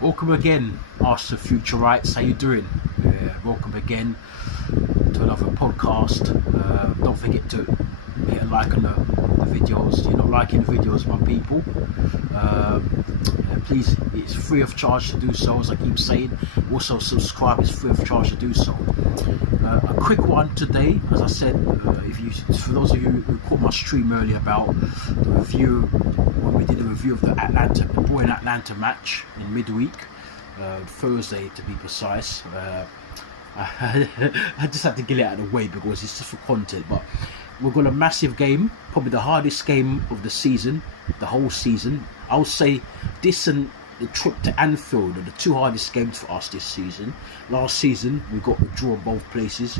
Welcome again, Arsenal Futurites. How you doing? Welcome again to another podcast. Don't forget to hit a like on the videos. You're not liking the videos, my people. Please, it's free of charge to do so, as I keep saying. Also, subscribe, it's free of charge to do so. A quick one today, as I said, for those of you who caught my stream earlier about the review, when we did a review of the Atlanta match in midweek, Thursday to be precise. I just had to get it out of the way because it's just for content. But we've got a massive game, probably the hardest game of the season, the whole season. I would say this and the trip to Anfield are the two hardest games for us this season. Last season we got a draw both places.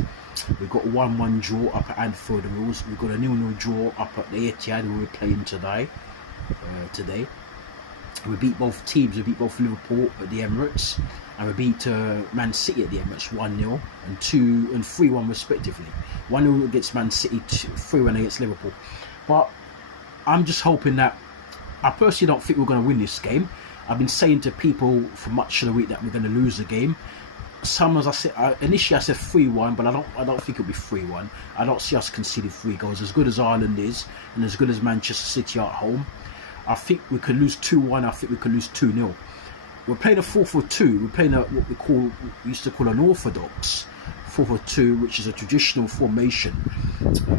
We got a 1-1 draw up at Anfield, and we got a 0-0 draw up at the Etihad where we're playing today. We beat both teams. We beat both Liverpool at the Emirates, and we beat Man City at the Emirates 1-0 and 2 and 3-1 respectively. 1-0 against Man City, 3-1 against Liverpool. But I'm just hoping that, I personally don't think we're going to win this game. I've been saying to people for much of the week that we're going to lose the game. As I said, initially I said 3-1, but I don't think it'll be 3-1. I don't see us conceding 3 goals. As good as Ireland is, and as good as Manchester City are at home, I think we could lose 2-1. I think we could lose 2-0. We're playing a 4-4-2. We're playing what we used to call an orthodox 4-4-2, which is a traditional formation,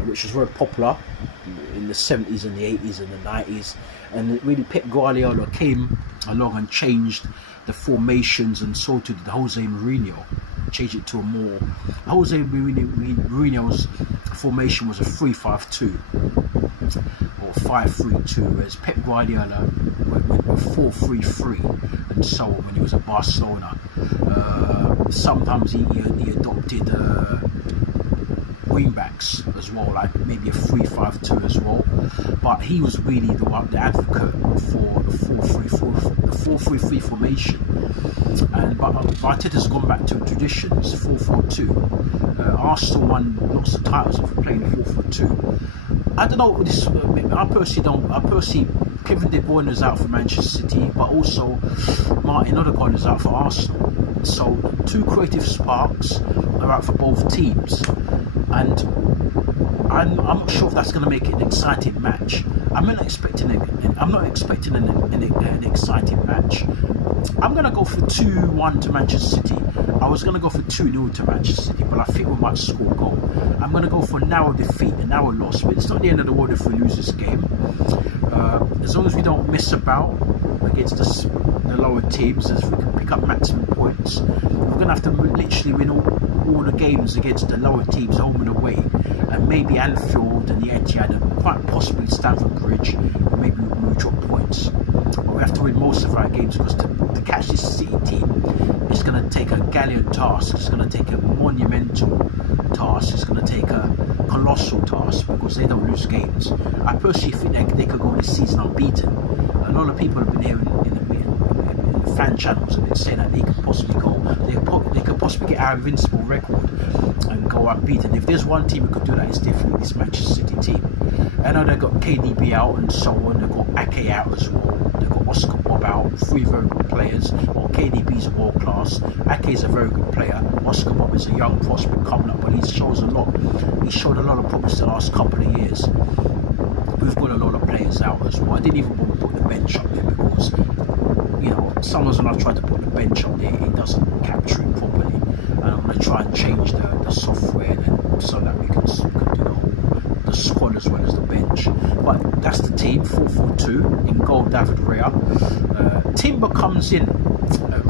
which was very popular in the 70s and the 80s and the 90s. And really, Pep Guardiola came along and changed the formations, and so did Jose Mourinho. Changed it to a more... Jose Mourinho's formation was a 3-5-2 or 5-3-2, whereas Pep Guardiola went with 4-3-3 and so on when he was at Barcelona. Sometimes he adopted wing-backs as well, like maybe a 3-5-2 as well. But he was really the advocate for the 4-3-3 formation. But Arteta's gone back to traditions, 4-4-2. Arsenal won lots of titles of playing 4-4-2. I don't know. I personally, Kevin De Bruyne is out for Manchester City, but also Martin Odegaard is out for Arsenal. So 2 creative sparks are out for both teams, and I'm not sure if that's going to make it an exciting match. I'm not expecting an exciting match. I'm going to go for 2-1 to Manchester City. I was going to go for 2-0 to Manchester City, but I think we might score a goal. I'm going to go for a narrow defeat, a narrow loss, but it's not the end of the world if we lose this game. As long as we don't miss about against the lower teams, as we can pick up maximum points, we're going to have to literally win all the games against the lower teams, home and away, and maybe Anfield and the Etihad, and quite possibly Stamford Bridge, and maybe we'll drop points. But we have to win most of our games, because to catch this City team, it's going to take a gallant task. It's going to take a monumental task. It's going to take a colossal task, because they don't lose games. I personally think they could go this season unbeaten. A lot of people have been here in the fan channels and been saying that they could possibly they could possibly get our invincible record and go unbeaten. If there's one team who could do that, it's definitely this Manchester City team. I know they've got KDB out and so on. They've got Ake out as well. They've got Oscar Bob out, 3 very good players. Well, KDB's a world class. Ake's a very good player. Oscar Bob is a young prospect coming up, but he shows a lot. He showed a lot of promise the last couple of years. We've got a lot of players out as well. I didn't even want to put the bench up there because, sometimes when I try to put the bench up there, it doesn't capture it properly. And I'm going to try and change the software so that we can do the squad as well as the bench. But that's the team, 4-4-2. In goal, David Raya. Timber comes in at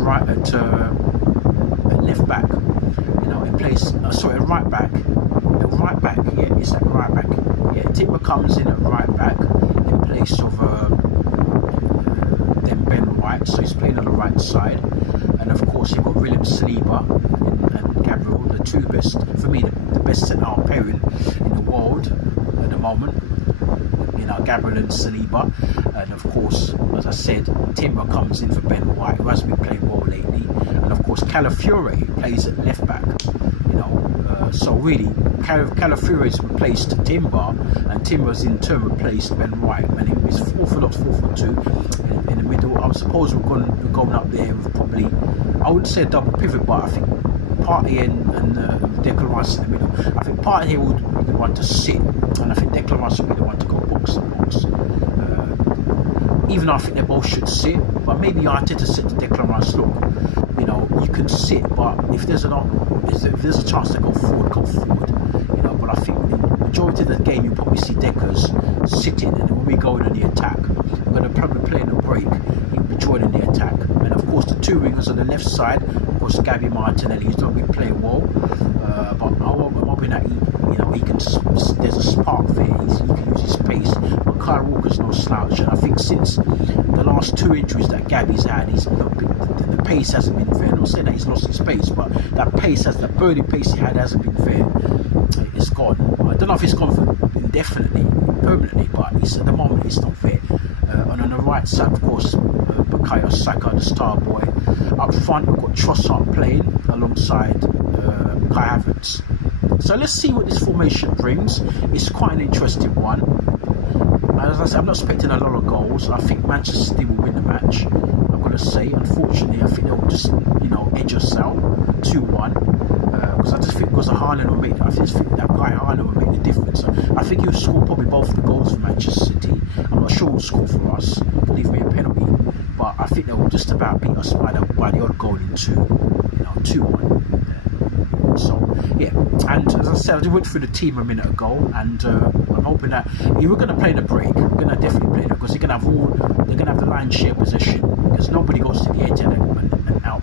left back. In place. Right back. Right back. Yeah, it's at right back. Yeah, Timber comes in at right back in place of Ben White, so he's playing on the right side. And of course you've got William Saliba and Gabriel, the two best, for me, the best centre-half pairing in the world at the moment. Gabriel and Saliba. And of course, as I said, Timber comes in for Ben White, who has been playing well lately. And of course Calafiore plays at left back. So really, Calafiori's replaced Timber, and Timber's in turn replaced Ben White. And it's orthodox 4-4-2 in the middle. I suppose we're going up there with probably, I wouldn't say a double pivot, but I think Partey and Declan Rice in the middle. I think Partey here would be the one to sit, and I think Declan Rice would be the one to go box to box. Even though I think they both should sit, but maybe Arteta said to Declan Rice, look, you know, you can sit, but if there's a chance to go forward, go forward. You know, but I think in the majority of the game you probably see Deckers sitting, and when we go in the attack, we're going to probably play in a break. He'll be joining the attack, and of course the two wingers on the left side, of course Gabby Martinelli, he's not been playing well, but I'm hoping that he can. There's a spark there. He can use his pace, but Kyle Walker's no slouch, and I think since the last two injuries that Gabby's had, the pace hasn't been fair. I'm not saying that he's lost his pace, but that burning pace he had hasn't been fair. It's gone. I don't know if it's gone for indefinitely, permanently, but at the moment it's not fair. And on the right side, of course, Bukayo Saka, the star boy. Up front, we've got Trossard playing alongside Kai Havertz. So let's see what this formation brings. It's quite an interesting one. As I said, I'm not expecting a lot of goals. I think Manchester City will win the match. I'm going to say, unfortunately, I think they'll just, edge us out 2-1. Because I just think because Haaland will make, that guy Haaland will make the difference. I think he'll score probably both the goals for Manchester City. I'm not sure he'll score for us. He'll leave me a penalty. But I think they'll just about beat us by the odd goal in 2-1. So yeah, and as I said, I went through the team a minute ago, and I'm hoping that if we're going to play the break, we're going to definitely play it, because they're going to have the lion's share possession, because nobody goes to the edge and out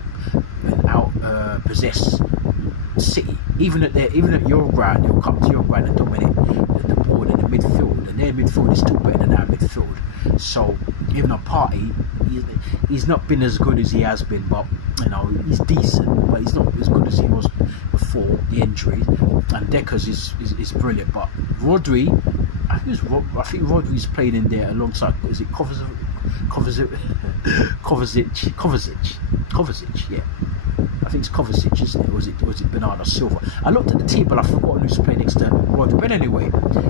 possess City. Even at your ground, they'll come to your ground and dominate the ball in the midfield, and their midfield is still better than our midfield. So even on Partey, he's not been as good as he has been, but he's decent, but he's not as good as he was before the injury. And Deckers is brilliant, but Rodri, I think Rodri's played in there alongside, is it Kovacic, yeah. I think it's Kovacic, isn't it? Was it Bernardo Silva? I looked at the team, but I've forgotten who's playing next to Rodri. But anyway,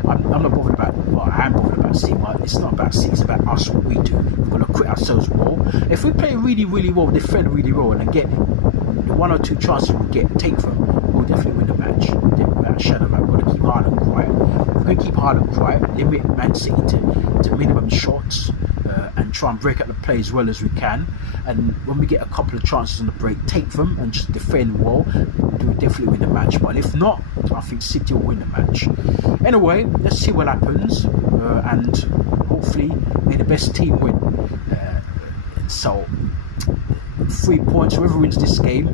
I'm not bothered about. Well, I am bothered about City, but it's not about City. It's about us, what we do. We've got to quit ourselves well. If we play really, really well, defend really well, and get the one or two chances we take them, we'll definitely win the match. Without a shadow of a doubt, we've got to keep Haaland quiet. We're going to keep Haaland quiet, limit Man City to minimum shots. And try and break up the play as well as we can, and when we get a couple of chances on the break, take them and just defend well. We'll definitely win the match, but if not, I think City will win the match. Anyway, let's see what happens, and hopefully may the best team win. So 3 points, whoever wins this game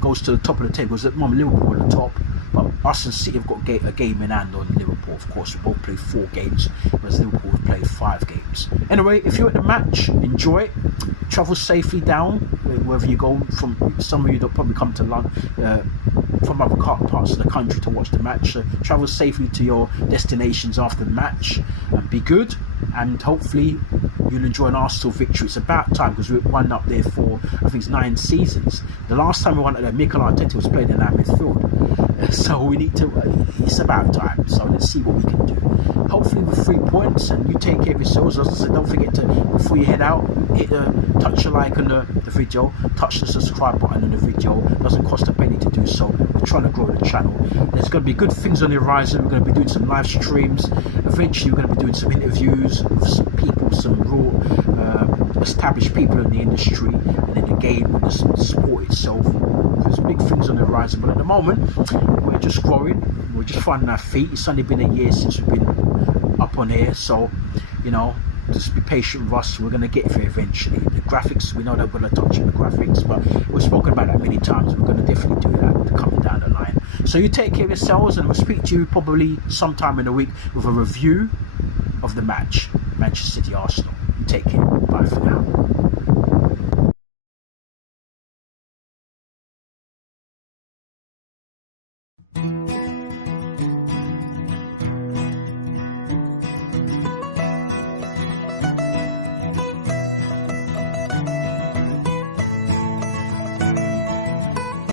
goes to the top of the table, because at the moment Liverpool at the top, but us and City have got a game in hand on Liverpool. Of course, we both played 4 games, whereas Liverpool have played 5 games. Anyway, if you're at the match, enjoy it. Travel safely down wherever you go. From some of you that probably come to London from other parts of the country to watch the match. So travel safely to your destinations after the match, and be good. And hopefully you'll enjoy an Arsenal victory. It's about time, because we've won up there for, I think it's 9 seasons. The last time we won up there, Mikel Arteta was playing in our midfield. So we need to, it's about time. So let's see what we can do. Hopefully with 3 points, and you take care of yourselves. As I said, don't forget to, before you head out, touch a like on the video, touch the subscribe button on the video. It doesn't cost a penny to do so. We're trying to grow the channel. There's going to be good things on the horizon. We're going to be doing some live streams. Eventually we're going to be doing some interviews with some people, some real established people in the industry and in the game and the sport itself. There's big things on the horizon, but at the moment we're just growing, we're just finding our feet. It's only been a year since we've been up on here, so just be patient with us. We're going to get there eventually. The graphics, we know that we're going to touch on the graphics, but we've spoken about that many times. We're going to definitely do that coming down the line. So you take care of yourselves, and we'll speak to you probably sometime in the week with a review of the match, Manchester City Arsenal. You take care. Bye for now.